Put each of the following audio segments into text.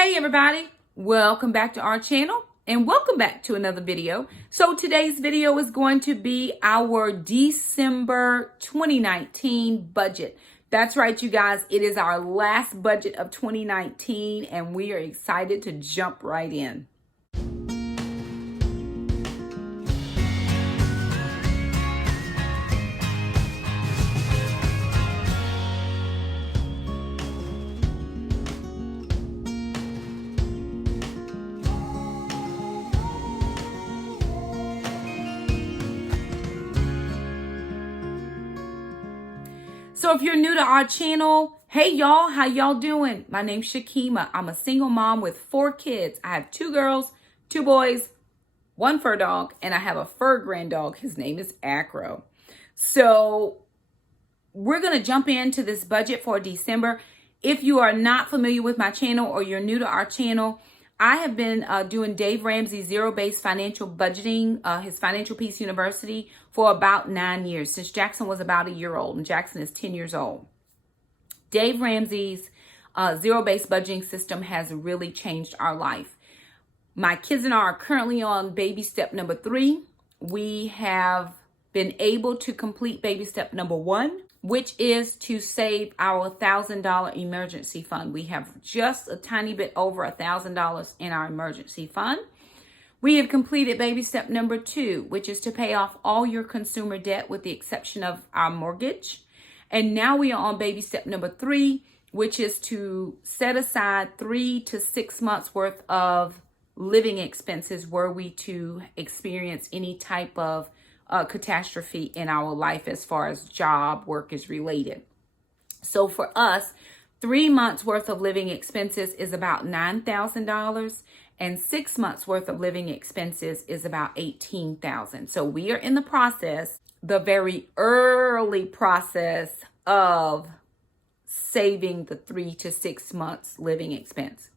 Hey everybody, welcome back to our channel and welcome back to another video. So today's video is going to be our December 2019 budget. That's right, you guys, it is our last budget of 2019 and we are excited to jump right in. So if you're new to our channel, hey y'all, how y'all doing? My name's Shakima. I'm a single mom with 4 kids. I have 2 girls, 2 boys, 1 fur dog, and I have a fur grand dog. His name is Acro. So we're going to jump into this budget for December. If you are not familiar with my channel or you're new to our channel, I have been doing Dave Ramsey's zero-based financial budgeting, his Financial Peace University, for about 9 years, since Jackson was about a year old, and Jackson is 10 years old. Dave Ramsey's zero-based budgeting system has really changed our life. My kids and I are currently on baby step number 3. We have been able to complete baby step number 1, which is to save our $1,000 emergency fund. We have just a tiny bit over $1,000 in our emergency fund. We have completed baby step number 2, which is to pay off all your consumer debt with the exception of our mortgage. And now we are on baby step number 3, which is to set aside 3 to 6 months worth of living expenses were we to experience any type of catastrophe in our life as far as job work is related. So for us, 3 months worth of living expenses is about $9,000 and 6 months worth of living expenses is about $18,000. So we are in the process, the very early process of saving the 3 to 6 months living expense.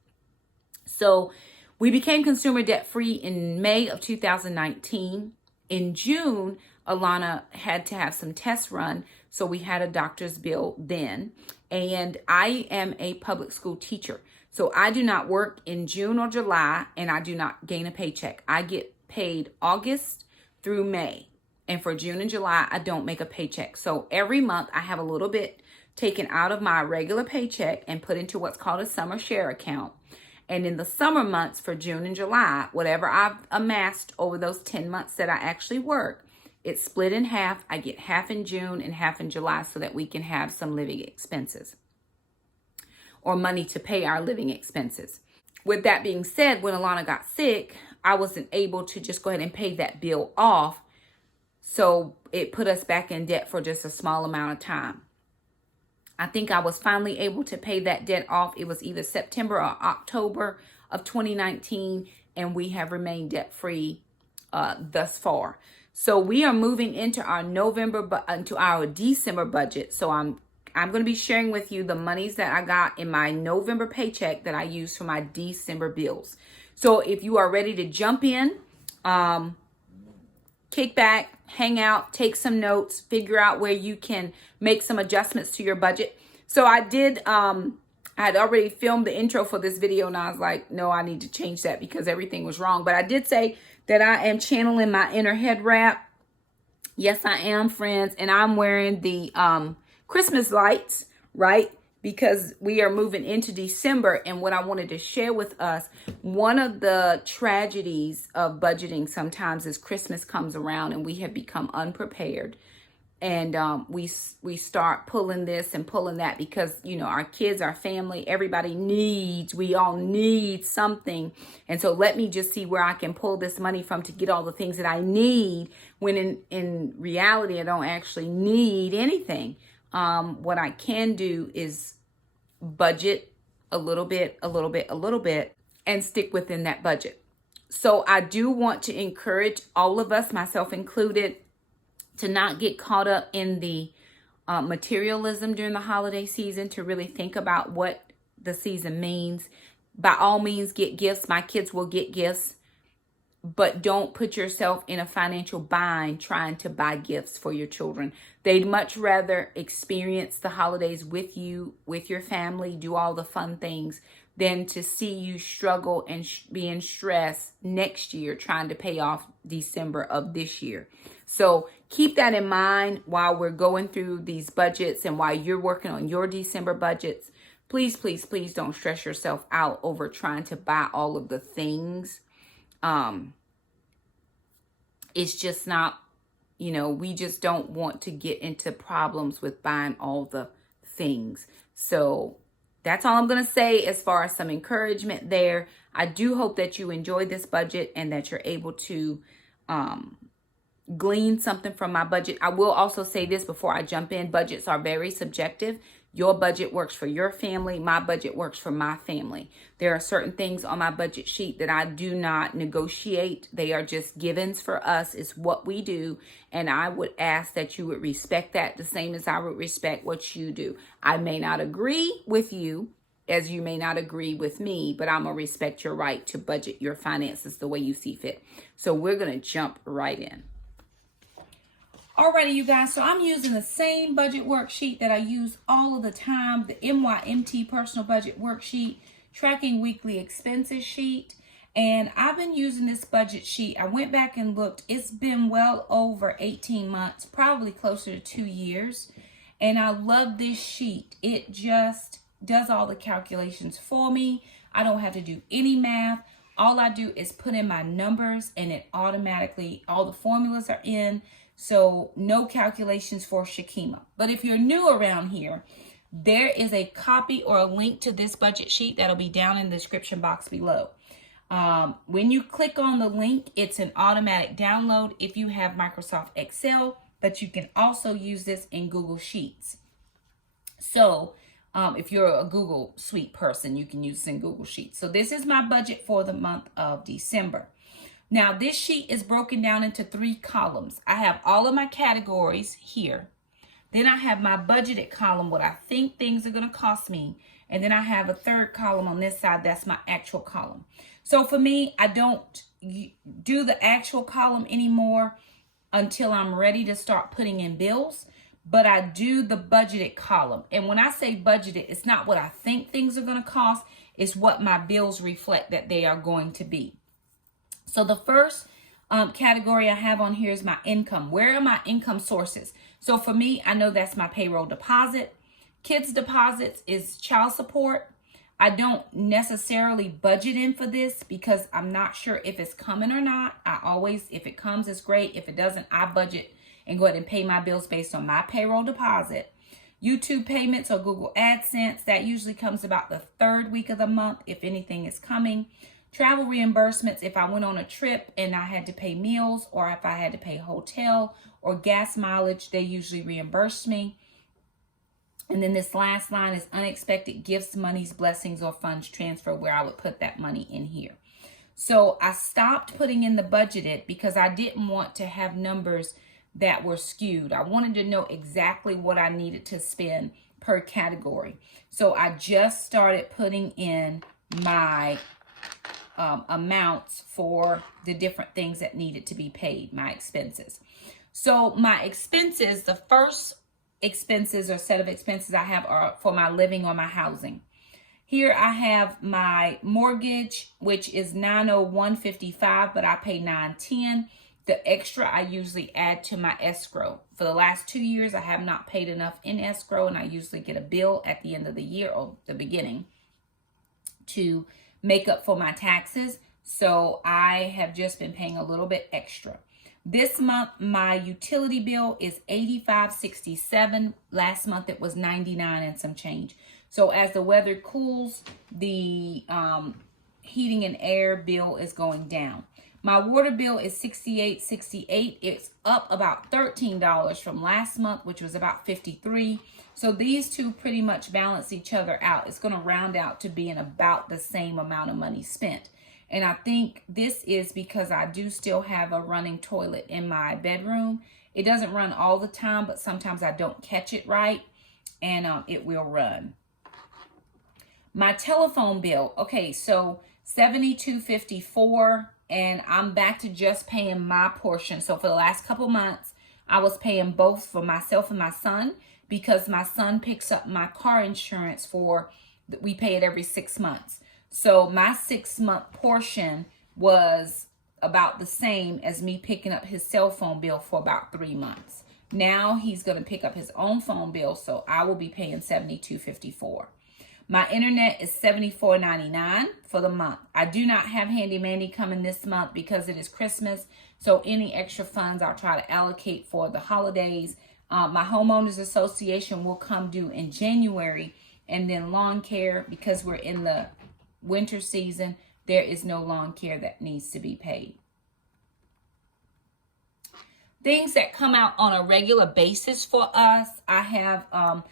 So we became consumer debt free in May of 2019. In June, Alana had to have some tests run, so we had a doctor's bill then. And I am a public school teacher, so I do not work in June or July, and I do not gain a paycheck. I get paid August through May, and for June and July, I don't make a paycheck. So every month, I have a little bit taken out of my regular paycheck and put into what's called a summer share account. And in the summer months for June and July, whatever I've amassed over those 10 months that I actually work, it's split in half. I get half in June and half in July so that we can have some living expenses or money to pay our living expenses. With that being said, when Alana got sick, I wasn't able to just go ahead and pay that bill off. So it put us back in debt for just a small amount of time. I think I was finally able to pay that debt off. It was either September or October of 2019, and we have remained debt-free thus far. So we are moving into our December budget. So I'm going to be sharing with you the monies that I got in my November paycheck that I use for my December bills. So if you are ready to jump in, kick back, hang out, take some notes, figure out where you can make some adjustments to your budget. So I did, I had already filmed the intro for this video and I was like, no, I need to change that because everything was wrong. But I did say that I am channeling my inner head wrap. Yes, I am, friends. And I'm wearing the Christmas lights, right? Because we are moving into December. And what I wanted to share with us, one of the tragedies of budgeting sometimes is Christmas comes around and we have become unprepared. And we start pulling this and pulling that because, you know, our kids, our family, everybody needs, we all need something. And so let me just see where I can pull this money from to get all the things that I need when in reality, I don't actually need anything. What I can do is budget a little bit, and stick within that budget. So I do want to encourage all of us, myself included, to not get caught up in the materialism during the holiday season, to really think about what the season means. By all means, get gifts. My kids will get gifts. but don't put yourself in a financial bind trying to buy gifts for your children. They'd much rather experience the holidays with you, with your family, do all the fun things, than to see you struggle and be in stress next year trying to pay off December of this year. So keep that in mind while we're going through these budgets and while you're working on your December budgets. Please, please, please don't stress yourself out over trying to buy all of the things. It's just not, we just don't want to get into problems with buying all the things. So that's all I'm going to say as far as some encouragement there. I do hope that you enjoyed this budget and that you're able to glean something from my budget. I will also say this before I jump in. Budgets are very subjective. Your budget works for your family. My budget works for my family. There are certain things on my budget sheet that I do not negotiate. They are just givens for us. It's what we do. And I would ask that you would respect that the same as I would respect what you do. I may not agree with you as you may not agree with me, but I'm going to respect your right to budget your finances the way you see fit. So we're going to jump right in. Alrighty, you guys, so I'm using the same budget worksheet that I use all of the time, the MYMT personal budget worksheet, tracking weekly expenses sheet. And I've been using this budget sheet. I went back and looked. It's been well over 18 months, probably closer to 2 years. And I love this sheet. It just does all the calculations for me. I don't have to do any math. All I do is put in my numbers and it automatically, all the formulas are in. So no calculations for Shakima. But if you're new around here, there is a copy or a link to this budget sheet that'll be down in the description box below. When you click on the link, it's an automatic download if you have Microsoft Excel, but you can also use this in Google Sheets. So if you're a Google Suite person, you can use this in Google Sheets. So this is my budget for the month of December. Now, this sheet is broken down into 3 columns. I have all of my categories here. Then I have my budgeted column, what I think things are going to cost me. And then I have a 3rd column on this side. That's my actual column. So for me, I don't do the actual column anymore until I'm ready to start putting in bills. But I do the budgeted column. And when I say budgeted, it's not what I think things are going to cost. It's what my bills reflect that they are going to be. So the first category I have on here is my income. Where are my income sources? So for me, I know that's my payroll deposit. Kids deposits is child support. I don't necessarily budget in for this because I'm not sure if it's coming or not. If it comes, it's great. If it doesn't, I budget and go ahead and pay my bills based on my payroll deposit. YouTube payments or Google AdSense, that usually comes about the 3rd week of the month if anything is coming. Travel reimbursements, if I went on a trip and I had to pay meals or if I had to pay hotel or gas mileage, they usually reimburse me. And then this last line is unexpected gifts, monies, blessings, or funds transfer, where I would put that money in here. So I stopped putting in the budgeted because I didn't want to have numbers that were skewed. I wanted to know exactly what I needed to spend per category. So I just started putting in my amounts for the different things that needed to be paid, my expenses. So my expenses, the first expenses or set of expenses I have are for my living or my housing. Here I have my mortgage, which is $901.55, but I pay $910. The extra I usually add to my escrow. For the last 2 years, I have not paid enough in escrow, and I usually get a bill at the end of the year or the beginning to make up for my taxes. So I have just been paying a little bit extra. This month, my utility bill is $85.67. Last month, it was $99 and some change. So as the weather cools, the heating and air bill is going down. My water bill is $68.68. It's up about $13 from last month, which was about $53. So these two pretty much balance each other out. It's going to round out to being about the same amount of money spent. And I think this is because I do still have a running toilet in my bedroom. It doesn't run all the time, but sometimes I don't catch it right, and it will run. My telephone bill, okay, so $72.54, and I'm back to just paying my portion. So for the last couple months, I was paying both for myself and my son, because my son picks up my car insurance we pay it every 6 months. So my 6-month portion was about the same as me picking up his cell phone bill for about 3 months. Now he's going to pick up his own phone bill, so I will be paying $72.54. My internet is $74.99 for the month. I do not have Handy Mandy coming this month because it is Christmas, so any extra funds I'll try to allocate for the holidays. My homeowners association will come due in January, and then lawn care, because we're in the winter season, there is no lawn care that needs to be paid. Things that come out on a regular basis for us, I have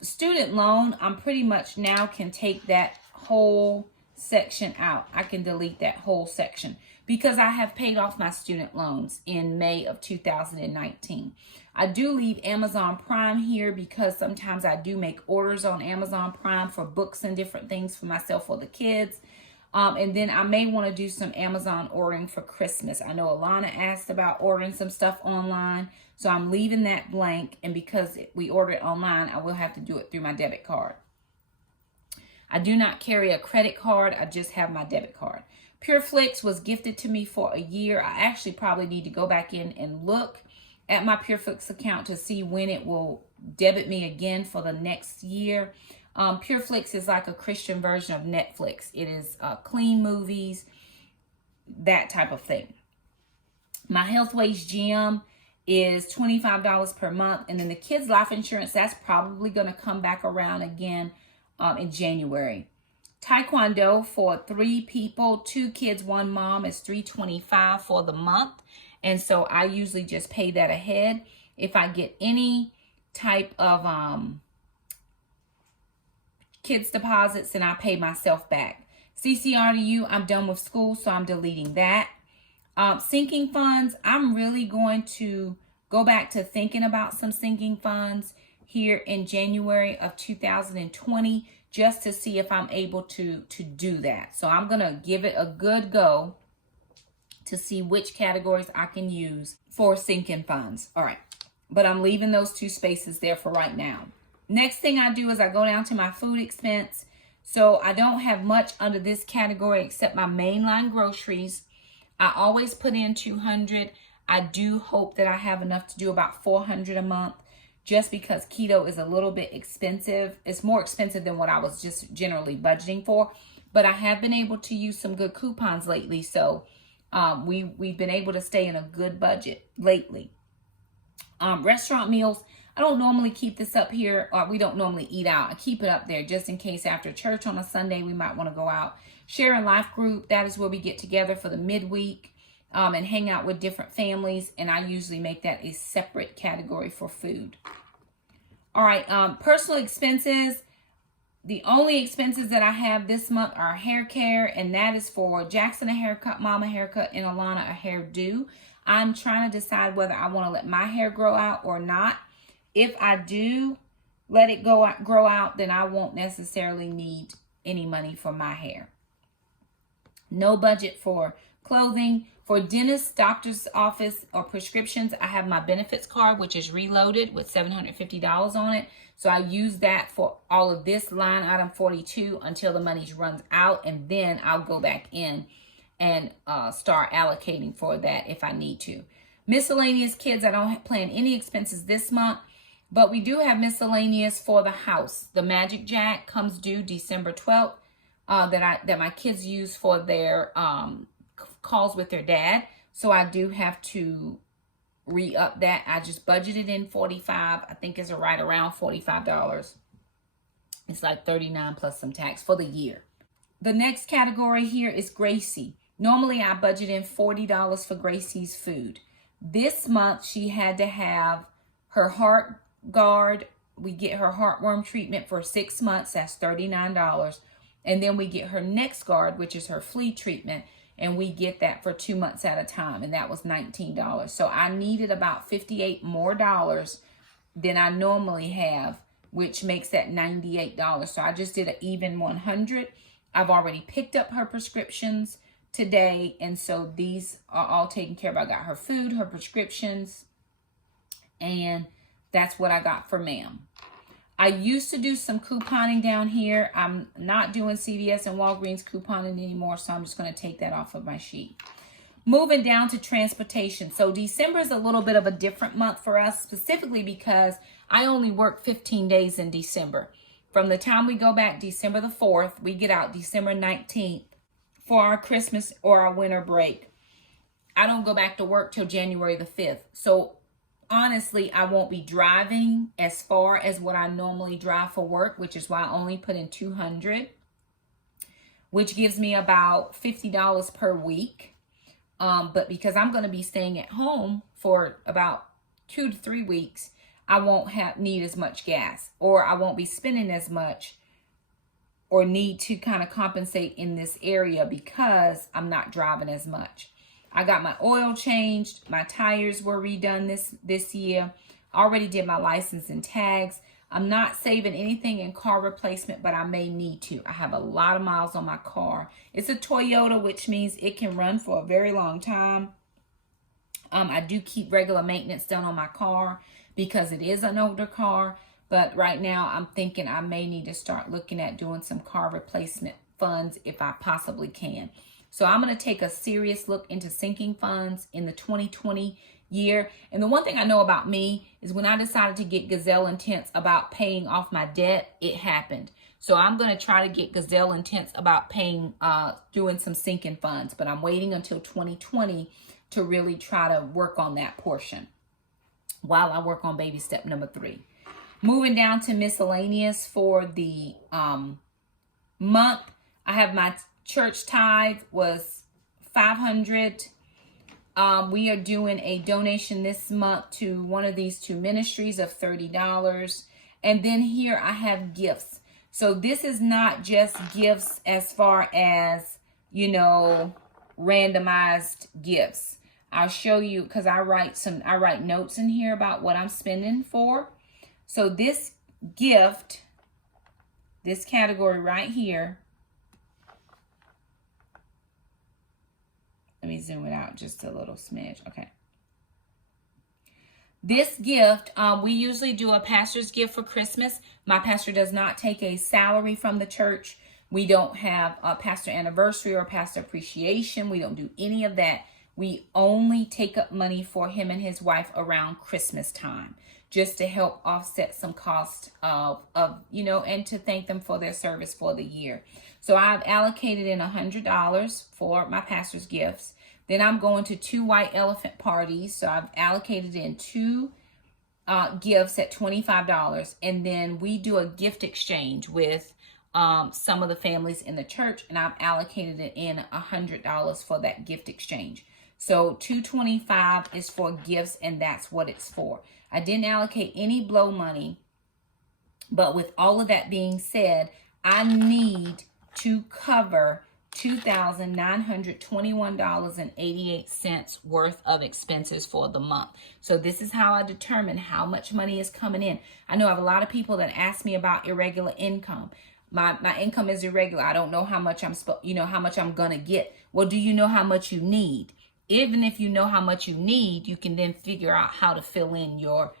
student loan. I'm pretty much now can take that whole section out. I can delete that whole section because I have paid off my student loans in May of 2019. I do leave Amazon Prime here because sometimes I do make orders on Amazon Prime for books and different things for myself or the kids. And then I may want to do some Amazon ordering for Christmas. I know Alana asked about ordering some stuff online, so I'm leaving that blank. And because we order it online, I will have to do it through my debit card. I do not carry a credit card. I just have my debit card. PureFlix was gifted to me for a year. I actually probably need to go back in and look at my PureFlix account to see when it will debit me again for the next year. PureFlix is like a Christian version of Netflix. It is clean movies, that type of thing. My Healthways gym is $25 per month. And then the kids' life insurance, that's probably going to come back around again in January. Taekwondo for 3 people, 2 kids, 1 mom, is $325 for the month. And so I usually just pay that ahead. If I get any type of kids deposits, then I pay myself back. CCRDU, I'm done with school, so I'm deleting that. Sinking funds, I'm really going to go back to thinking about some sinking funds here in January of 2020, just to see if I'm able to do that. So I'm going to give it a good go to see which categories I can use for sinking funds. All right, but I'm leaving those 2 spaces there for right now. Next thing I do is I go down to my food expense. So I don't have much under this category except my mainline groceries. I always put in $200. I do hope that I have enough to do about $400 a month, just because keto is a little bit expensive. It's more expensive than what I was just generally budgeting for. But I have been able to use some good coupons lately. So we've been able to stay in a good budget lately. Restaurant meals, I don't normally keep this up here. We don't normally eat out. I keep it up there just in case after church on a Sunday we might want to go out. Share and Life group, that is where we get together for the midweek and hang out with different families. And I usually make that a separate category for food. All right, personal expenses. The only expenses that I have this month are hair care, and that is for Jackson a haircut, Mama haircut, and Alana a hairdo. I'm trying to decide whether I want to let my hair grow out or not. If I do let it grow out, then I won't necessarily need any money for my hair. No budget for clothing. For dentist, doctor's office, or prescriptions, I have my benefits card, which is reloaded with $750 on it. So I use that for all of this line item 42 until the money runs out, and then I'll go back in and start allocating for that if I need to. Miscellaneous kids, I don't plan any expenses this month, but we do have miscellaneous for the house. The Magic Jack comes due December 12th that my kids use for their calls with their dad. So I do have to re-up that. I just budgeted in $45. I think it's right around $45. It's like $39 plus some tax for the year. The next category here is Gracie. Normally I budget in $40 for Gracie's food. This month she had to have her heart guard. We get her heartworm treatment for 6 months. That's $39. And then we get her next guard, which is her flea treatment. And we get that for 2 months at a time. And that was $19. So I needed about $58 more than I normally have, which makes that $98. So I just did an even 100. I've already picked up her prescriptions today. And so these are all taken care of. I got her food, her prescriptions, and that's what I got for ma'am. I used to do some couponing down here. I'm not doing CVS and Walgreens couponing anymore, so I'm just going to take that off of my sheet. Moving down to transportation. So December is a little bit of a different month for us, specifically because I only work 15 days in December. From the time we go back December the 4th, we get out December 19th for our Christmas or our winter break. I don't go back to work till January the 5th. So honestly, I won't be driving as far as what I normally drive for work, which is why I only put in $200, which gives me about $50 per week. But because I'm going to be staying at home for about 2 to 3 weeks, I won't need as much gas, or I won't be spending as much, or need to kind of compensate in this area because I'm not driving as much. I got my oil changed. My tires were redone this year. I already did my license and tags. I'm not saving anything in car replacement, but I may need to. I have a lot of miles on my car. It's a Toyota, which means it can run for a very long time. I do keep regular maintenance done on my car because it is an older car. But right now, I'm thinking I may need to start looking at doing some car replacement funds if I possibly can. So I'm going to take a serious look into sinking funds in the 2020 year. And the one thing I know about me is when I decided to get gazelle intense about paying off my debt, it happened. So I'm going to try to get gazelle intense about doing some sinking funds. But I'm waiting until 2020 to really try to work on that portion while I work on baby step number 3. Moving down to miscellaneous for the month, I have my church tithe was $500. We are doing a donation this month to one of these 2 ministries of $30. And then here I have gifts. So this is not just gifts as far as, you know, randomized gifts. I'll show you because I write notes in here about what I'm spending for. So this gift, this category right here, let me zoom it out just a little smidge. Okay. This gift, we usually do a pastor's gift for Christmas. My pastor does not take a salary from the church. We don't have a pastor anniversary or pastor appreciation. We don't do any of that. We only take up money for him and his wife around Christmas time, just to help offset some cost of and to thank them for their service for the year. So I've allocated in $100 for my pastor's gifts. Then I'm going to 2 white elephant parties. So I've allocated in 2 gifts at $25. And then we do a gift exchange with some of the families in the church. And I've allocated it in $100 for that gift exchange. So $225 is for gifts, and that's what it's for. I didn't allocate any blow money. But with all of that being said, I need to cover $2,921.88 worth of expenses for the month. So this is how I determine how much money is coming in. I know I have a lot of people that ask me about irregular income. My income is irregular. I don't know how much I'm gonna get. Well, do you know how much you need? Even if you know how much you need, you can then figure out how to fill in your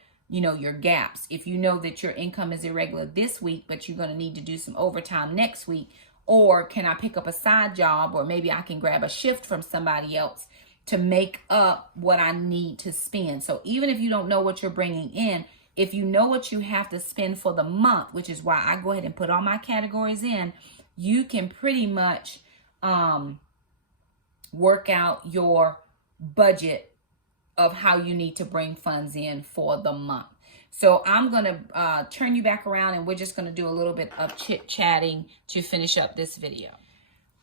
gaps. If you know that your income is irregular this week, but you're going to need to do some overtime next week, or can I pick up a side job, or maybe I can grab a shift from somebody else to make up what I need to spend. So even if you don't know what you're bringing in, if you know what you have to spend for the month, which is why I go ahead and put all my categories in, you can pretty much work out your budget of how you need to bring funds in for the month. So I'm going to turn you back around, and we're just going to do a little bit of chit-chatting to finish up this video.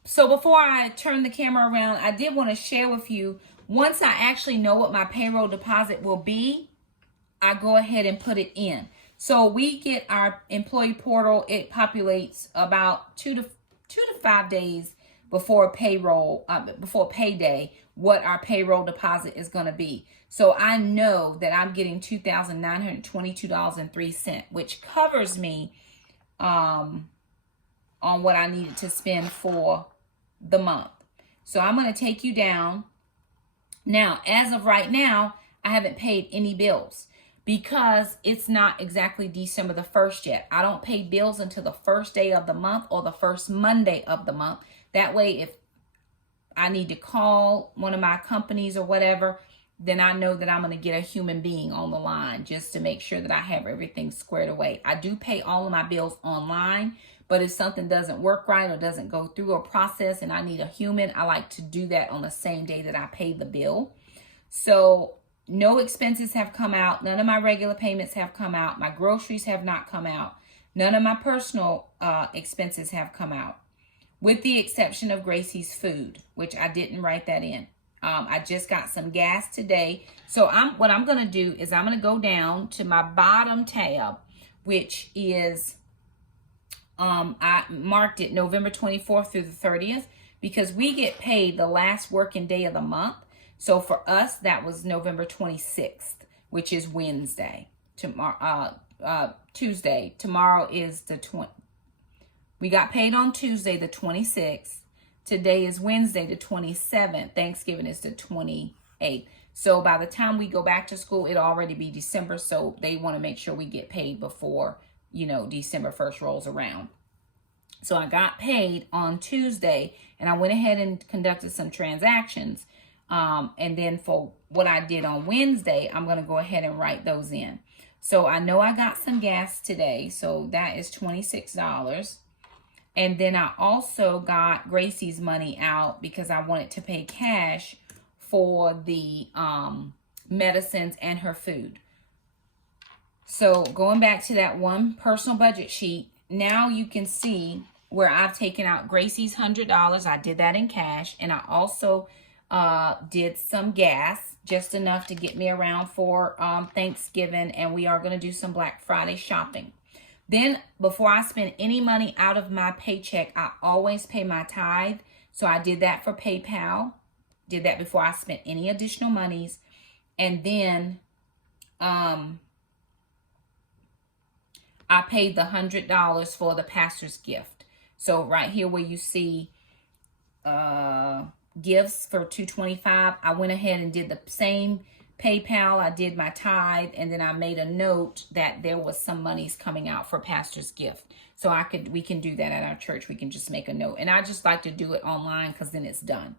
So before I turn the camera around, I did want to share with you, once I actually know what my payroll deposit will be, I go ahead and put it in. So we get our employee portal. It populates about 2 to 5 days before payday, what our payroll deposit is going to be. So I know that I'm getting $2,922.03, which covers me on what I needed to spend for the month. So I'm going to take you down. Now, as of right now, I haven't paid any bills because it's not exactly December the 1st yet. I don't pay bills until the first day of the month or the first Monday of the month. That way, if I need to call one of my companies or whatever, then I know that I'm going to get a human being on the line just to make sure that I have everything squared away. I do pay all of my bills online, but if something doesn't work right or doesn't go through a process and I need a human, I like to do that on the same day that I pay the bill. So no expenses have come out. None of my regular payments have come out. My groceries have not come out. None of my personal expenses have come out, with the exception of Gracie's food, which I didn't write that in. I just got some gas today. So what I'm going to do is I'm going to go down to my bottom tab, which is, I marked it November 24th through the 30th because we get paid the last working day of the month. So for us, that was November 26th, which is Wednesday. Tuesday. Tomorrow is the 20th. We got paid on Tuesday, the 26th. Today is Wednesday, the 27th. Thanksgiving is the 28th. So by the time we go back to school, it'll already be December. So they want to make sure we get paid before, December 1st rolls around. So I got paid on Tuesday and I went ahead and conducted some transactions. And then for what I did on Wednesday, I'm going to go ahead and write those in. So I know I got some gas today. So that is $26. And then I also got Gracie's money out because I wanted to pay cash for the medicines and her food. So going back to that one personal budget sheet, now you can see where I've taken out Gracie's $100. I did that in cash. And I also did some gas, just enough to get me around for Thanksgiving. And we are going to do some Black Friday shopping. Then before I spend any money out of my paycheck, I always pay my tithe. So I did that for PayPal. Did that before I spent any additional monies. And then I paid the $100 for the pastor's gift. So right here where you see gifts for $225, I went ahead and did the same PayPal. I did my tithe, and then I made a note that there was some monies coming out for pastor's gift. So we can do that at our church. We can just make a note. And I just like to do it online because then it's done.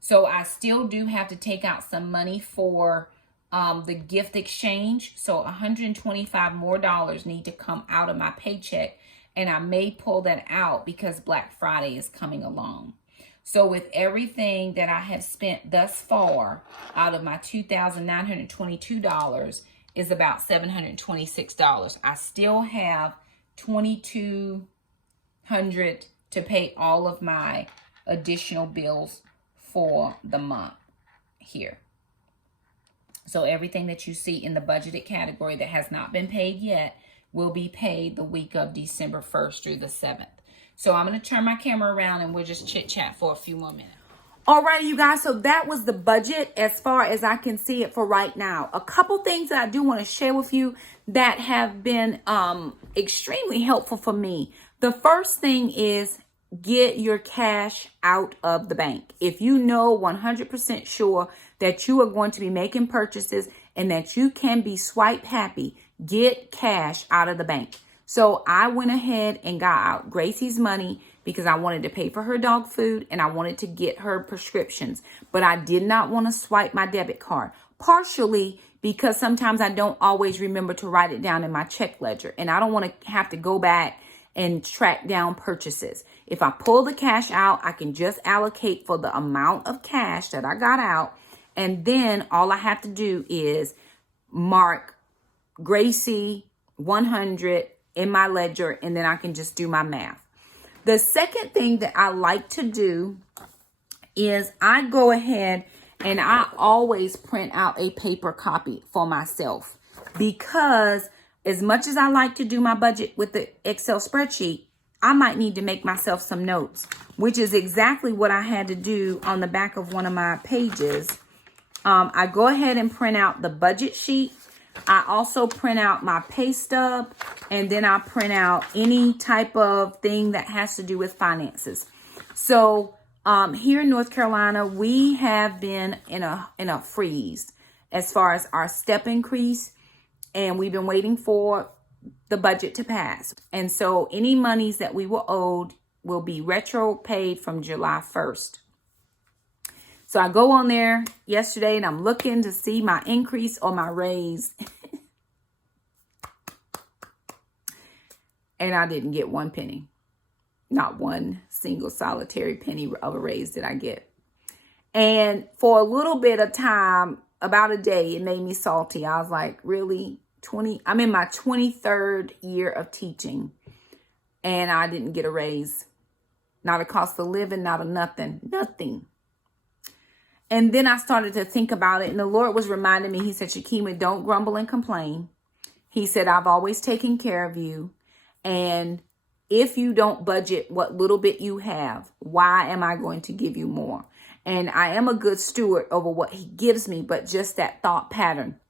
So I still do have to take out some money for the gift exchange. So $125 more need to come out of my paycheck. And I may pull that out because Black Friday is coming along. So with everything that I have spent thus far, out of my $2,922 is about $726. I still have $2,200 to pay all of my additional bills for the month here. So everything that you see in the budgeted category that has not been paid yet will be paid the week of December 1st through the 7th. So I'm going to turn my camera around and we'll just chit chat for a few more minutes. Alrighty, you guys. So that was the budget as far as I can see it for right now. A couple things that I do want to share with you that have been extremely helpful for me. The first thing is get your cash out of the bank. If you know 100% sure that you are going to be making purchases and that you can be swipe happy, get cash out of the bank. So I went ahead and got out Gracie's money because I wanted to pay for her dog food and I wanted to get her prescriptions. But I did not want to swipe my debit card, partially because sometimes I don't always remember to write it down in my check ledger. And I don't want to have to go back and track down purchases. If I pull the cash out, I can just allocate for the amount of cash that I got out. And then all I have to do is mark Gracie 100 in my ledger, and then I can just do my math. The second thing that I like to do is I go ahead and I always print out a paper copy for myself, because as much as I like to do my budget with the Excel spreadsheet, I might need to make myself some notes, which is exactly what I had to do on the back of one of my pages. I go ahead and print out the budget sheet. I also print out my pay stub, and then I print out any type of thing that has to do with finances. So Here in North Carolina, we have been in a freeze as far as our step increase, and we've been waiting for the budget to pass. And so any monies that we were owed will be retro paid from July 1st. So I go on there yesterday and I'm looking to see my increase or my raise. And I didn't get one penny. Not one single solitary penny of a raise did I get. And for a little bit of time, about a day, it made me salty. I was like, really? I'm in my 23rd year of teaching and I didn't get a raise. Not a cost of living, not a nothing. And then I started to think about it, and the Lord was reminding me, he said, Shakima, don't grumble and complain. He said, I've always taken care of you. And if you don't budget what little bit you have, why am I going to give you more? And I am a good steward over what he gives me, but just that thought pattern.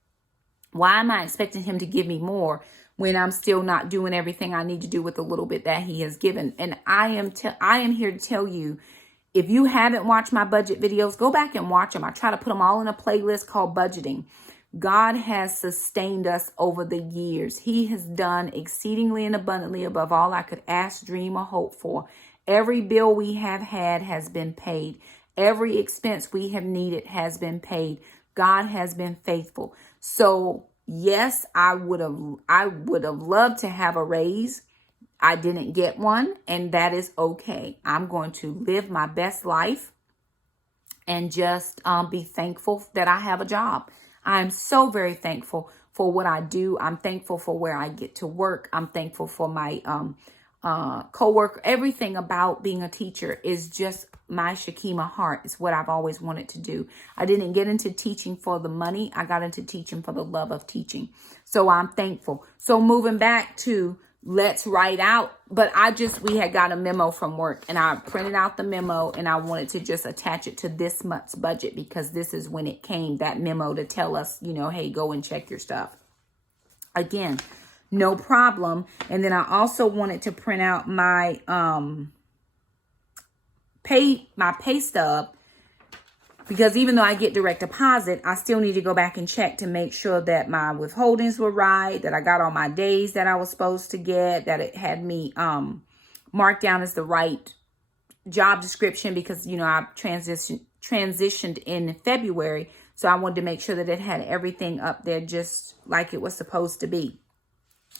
Why am I expecting him to give me more when I'm still not doing everything I need to do with the little bit that he has given? And I am here to tell you, if you haven't watched my budget videos, go back and watch them. I try to put them all in a playlist called Budgeting. God has sustained us over the years. He has done exceedingly and abundantly above all I could ask, dream, or hope for. Every bill we have had has been paid. Every expense we have needed has been paid. God has been faithful. So yes, I would have loved to have a raise. I didn't get one, and that is okay. I'm going to live my best life and just be thankful that I have a job. I'm so very thankful for what I do. I'm thankful for where I get to work. I'm thankful for my coworker. Everything about being a teacher is just my Shakima heart. It's what I've always wanted to do. I didn't get into teaching for the money. I got into teaching for the love of teaching. So I'm thankful. So moving back to let's write out, but we had got a memo from work and I printed out the memo and I wanted to just attach it to this month's budget because this is when it came, that memo to tell us, hey, go and check your stuff. Again, no problem. And then I also wanted to print out my pay stub, because even though I get direct deposit, I still need to go back and check to make sure that my withholdings were right, that I got all my days that I was supposed to get, that it had me marked down as the right job description, because, I transitioned in February. So I wanted to make sure that it had everything up there just like it was supposed to be.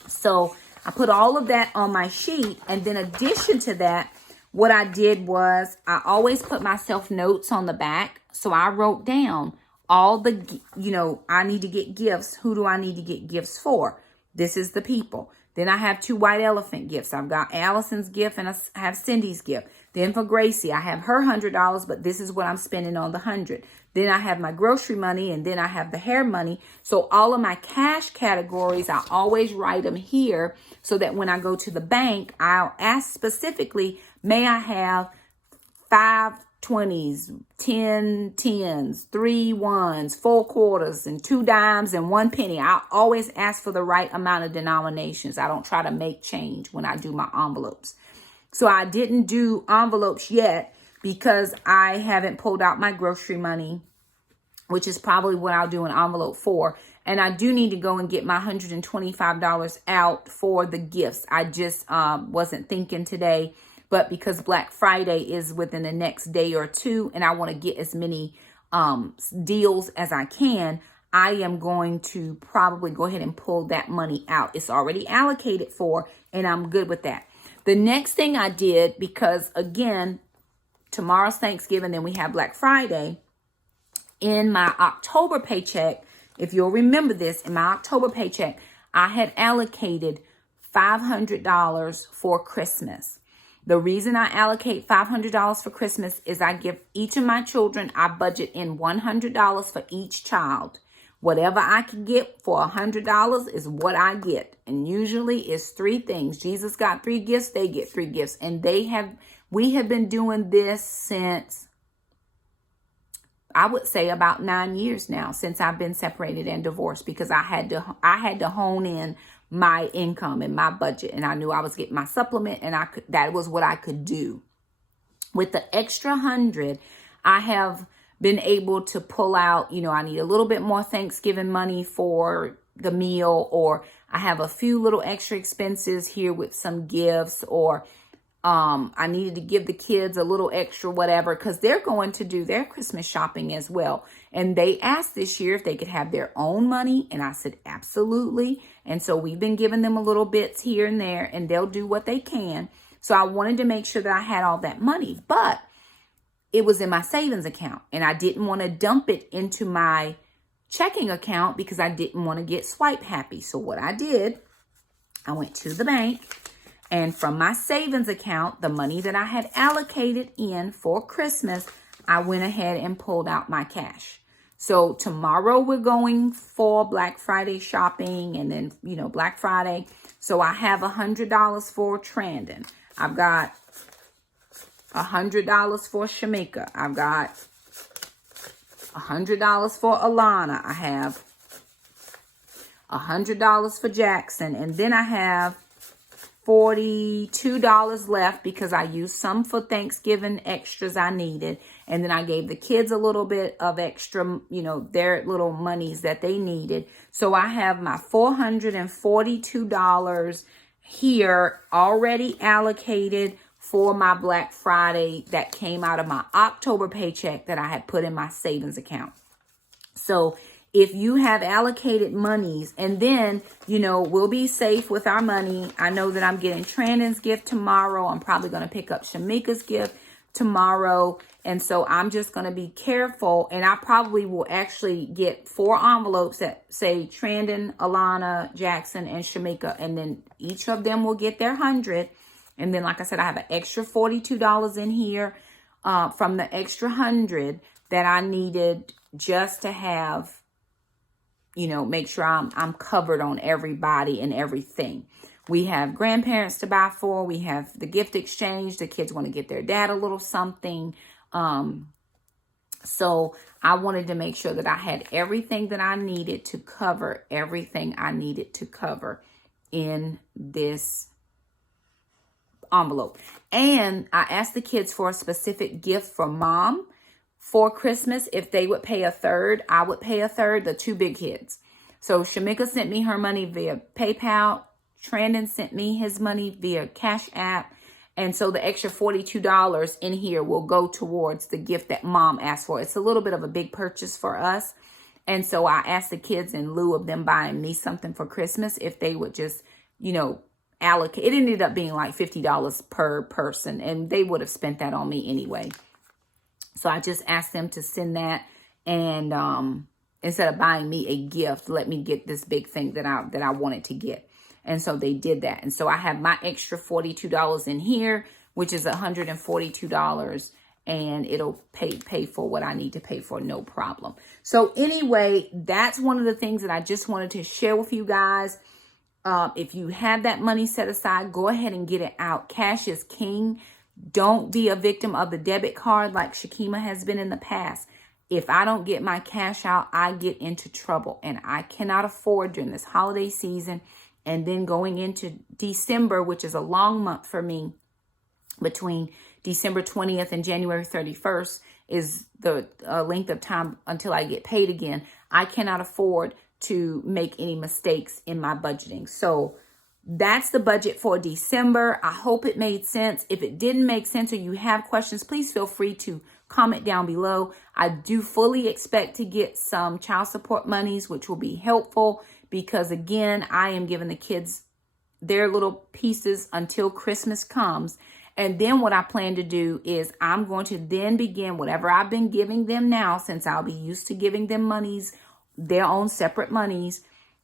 So I put all of that on my sheet. And then in addition to that, what I did was I always put myself notes on the back. So I wrote down all the, I need to get gifts. Who do I need to get gifts for? This is the people. Then I have 2 white elephant gifts. I've got Allison's gift and I have Cindy's gift. Then for Gracie, I have her $100, but this is what I'm spending on the 100. Then I have my grocery money, and then I have the hair money. So all of my cash categories, I always write them here so that when I go to the bank, I'll ask specifically, may I have 5 20s, 10 10s, 3 1s, 4 quarters, and 2 dimes, and 1 penny. I always ask for the right amount of denominations. I don't try to make change when I do my envelopes. So I didn't do envelopes yet because I haven't pulled out my grocery money, which is probably what I'll do an envelope for. And I do need to go and get my $125 out for the gifts. I just wasn't thinking today. But because Black Friday is within the next day or 2, and I want to get as many deals as I can, I am going to probably go ahead and pull that money out. It's already allocated for, and I'm good with that. The next thing I did, because again, tomorrow's Thanksgiving, then we have Black Friday. In my October paycheck, if you'll remember this, in my October paycheck, I had allocated $500 for Christmas. The reason I allocate $500 for Christmas is I give each of my children, I budget in $100 for each child. Whatever I can get for $100 is what I get. And usually it's 3 things. Jesus got 3 gifts, they get 3 gifts. And we have been doing this since, I would say, about 9 years now, since I've been separated and divorced, because I had to hone in my income and my budget, and I knew I was getting my supplement, and that was what I could do. With the extra 100, I have been able to pull out, I need a little bit more Thanksgiving money for the meal, or I have a few little extra expenses here with some gifts, or I needed to give the kids a little extra whatever, because they're going to do their Christmas shopping as well. And they asked this year if they could have their own money. And I said, absolutely. And so we've been giving them a little bits here and there, and they'll do what they can. So I wanted to make sure that I had all that money, but it was in my savings account, and I didn't want to dump it into my checking account because I didn't want to get swipe happy. So what I did, I went to the bank, and from my savings account, the money that I had allocated in for Christmas, I went ahead and pulled out my cash. So tomorrow we're going for Black Friday shopping, and then, Black Friday. So I have $100 for Trandon. I've got $100 for Shamika. I've got $100 for Alana. I have $100 for Jackson. And then I have $42 left because I used some for Thanksgiving extras I needed. And then I gave the kids a little bit of extra, their little monies that they needed. So I have my $442 here already allocated for my Black Friday that came out of my October paycheck that I had put in my savings account. So if you have allocated monies, and then, we'll be safe with our money. I know that I'm getting Trandon's gift tomorrow. I'm probably going to pick up Shamika's gift tomorrow. And so I'm just going to be careful. And I probably will actually get 4 envelopes that say Trandon, Alana, Jackson, and Shamika. And then each of them will get their 100. And then, like I said, I have an extra $42 in here from the extra 100 that I needed just to have, make sure I'm covered on everybody and everything. We have grandparents to buy for. We have the gift exchange. The kids want to get their dad a little something. So I wanted to make sure that I had everything that I needed to cover everything I needed to cover in this envelope. And I asked the kids for a specific gift for mom for Christmas. If they would pay a third, I would pay a third, the 2 big kids. So Shamika sent me her money via PayPal. Trandon sent me his money via Cash App. And so the extra $42 in here will go towards the gift that mom asked for. It's a little bit of a big purchase for us. And so I asked the kids, in lieu of them buying me something for Christmas, if they would just, allocate. It ended up being like $50 per person, and they would have spent that on me anyway. So I just asked them to send that, and instead of buying me a gift, let me get this big thing that I wanted to get. And so they did that. And so I have my extra $42 in here, which is $142, and it'll pay for what I need to pay for, no problem. So anyway, that's one of the things that I just wanted to share with you guys. If you have that money set aside, go ahead and get it out. Cash is king. Don't be a victim of the debit card like Shakima has been in the past. If I don't get my cash out, I get into trouble, and I cannot afford during this holiday season. And then going into December, which is a long month for me, between December 20th and January 31st is the length of time until I get paid again. I cannot afford to make any mistakes in my budgeting. So that's the budget for December. I hope it made sense. If it didn't make sense or you have questions, please feel free to comment down below. I do fully expect to get some child support monies, which will be helpful because, again, I am giving the kids their little pieces until Christmas comes. And then what I plan to do is I'm going to then begin whatever I've been giving them now, since I'll be used to giving them monies, their own separate monies.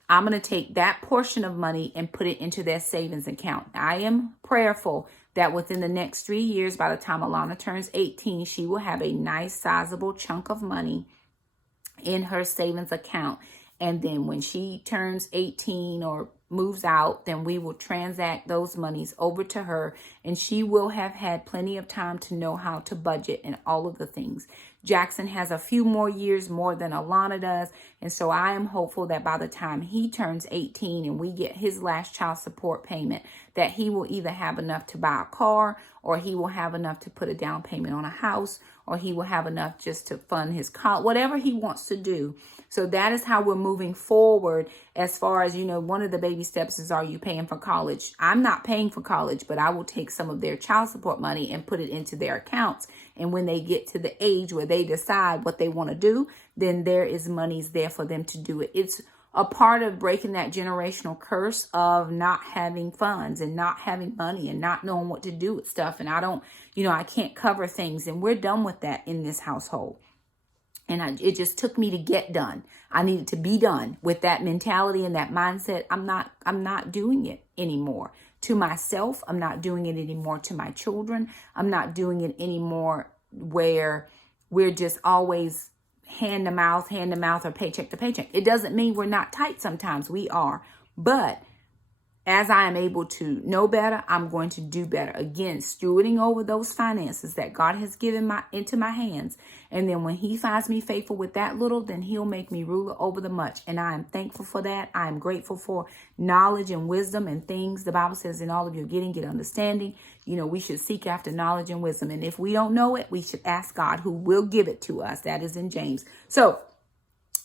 I'm going to take that portion of money and put it into their savings account. I am prayerful that within the next 3 years, by the time Alana turns 18, she will have a nice sizable chunk of money in her savings account. And then when she turns 18 or moves out, then we will transact those monies over to her, and she will have had plenty of time to know how to budget and all of the things. Jackson has a few more years more than Alana does, and so I am hopeful that by the time he turns 18 and we get his last child support payment, that he will either have enough to buy a car, or he will have enough to put a down payment on a house, or he will have enough just to fund his college, whatever he wants to do. So that is how we're moving forward. As far as, one of the baby steps is, are you paying for college? I'm not paying for college, but I will take some of their child support money and put it into their accounts. And when they get to the age where they decide what they want to do, then there is monies there for them to do it. It's a part of breaking that generational curse of not having funds and not having money and not knowing what to do with stuff. And I can't cover things, and we're done with that in this household. And it just took me to get done. I needed to be done with that mentality and that mindset. I'm not doing it anymore to myself. I'm not doing it anymore to my children. I'm not doing it anymore where we're just always hand to mouth or paycheck to paycheck. It doesn't mean we're not tight sometimes. We are. But as I am able to know better, I'm going to do better. Again, stewarding over those finances that God has given into my hands. And then when he finds me faithful with that little, then he'll make me ruler over the much. And I am thankful for that. I am grateful for knowledge and wisdom and things. The Bible says, in all of your getting, get understanding. We should seek after knowledge and wisdom. And if we don't know it, we should ask God, who will give it to us. That is in James. So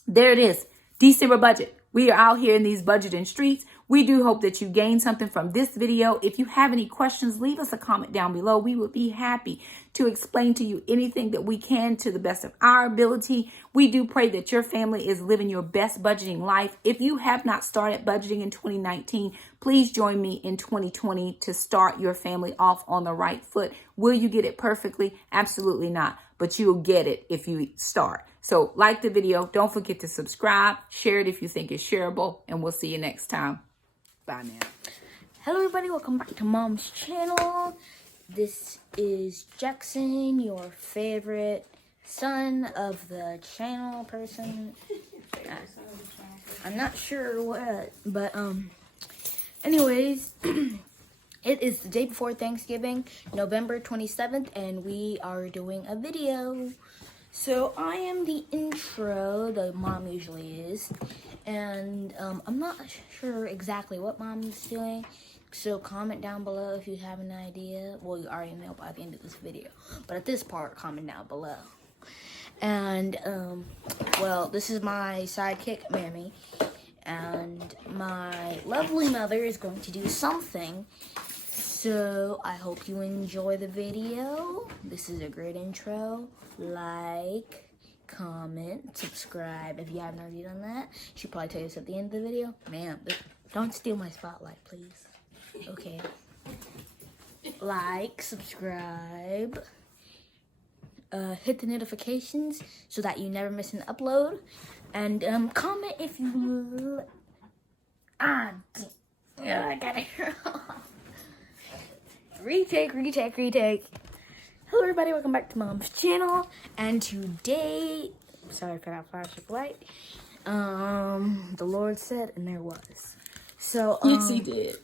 there it is. December budget. We are out here in these budgeting streets. We do hope that you gained something from this video. If you have any questions, leave us a comment down below. We would be happy to explain to you anything that we can to the best of our ability. We do pray that your family is living your best budgeting life. If you have not started budgeting in 2019, please join me in 2020 to start your family off on the right foot. Will you get it perfectly? Absolutely not. But you'll get it if you start. So like the video. Don't forget to subscribe. Share it if you think it's shareable. And we'll see you next time. Bye now. Hello everybody, welcome back to Mom's channel. This is Jackson, your favorite son of the channel person. I'm not sure what, but anyways, it is the day before Thanksgiving, November 27th, and we are doing a video. So I am the intro, the mom usually is, and I'm not sure exactly what mom's doing, so comment down below if you have an idea. Well, you already know by the end of this video, but at this part, comment down below. And, well, this is my sidekick, Mammy, and my lovely mother is going to do something, so I hope you enjoy the video. This is a great intro. Like, comment, subscribe if you haven't already done that. She'll probably tell you this at the end of the video. Ma'am, don't steal my spotlight, please. Okay. Like, subscribe, hit the notifications so that you never miss an upload. And comment if you I got it. Retake. Hello everybody, welcome back to Mom's channel. And today, sorry for that flashing light. The Lord said, and there was. So Yes, he did.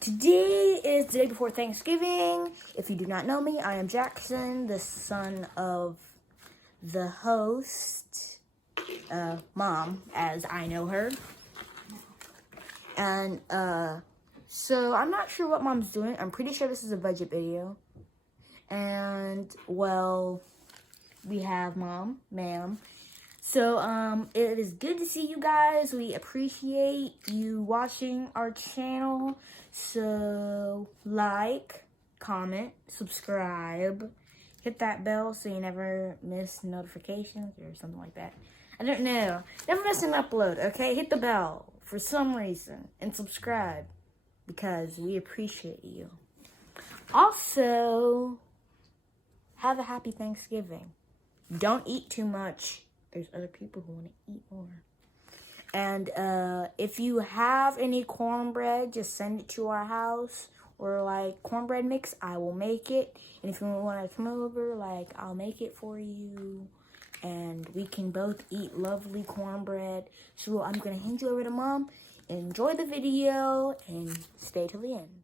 Today is the day before Thanksgiving. If you do not know me, I am Jackson, the son of the host, Mom, as I know her. And so I'm not sure what Mom's doing. I'm pretty sure this is a budget video. And, well, we have Ma'am. So, it is good to see you guys. We appreciate you watching our channel. So, like, comment, subscribe, hit that bell so you never miss notifications or something like that. I don't know. Never miss an upload, okay? Hit the bell for some reason and subscribe because we appreciate you. Also, have a happy Thanksgiving. Don't eat too much. There's other people who want to eat more. And if you have any cornbread, just send it to our house. Or like cornbread mix, I will make it. And if you want to come over, like I'll make it for you. and we can both eat lovely cornbread. So I'm gonna hand you over to Mom. Enjoy the video and stay till the end.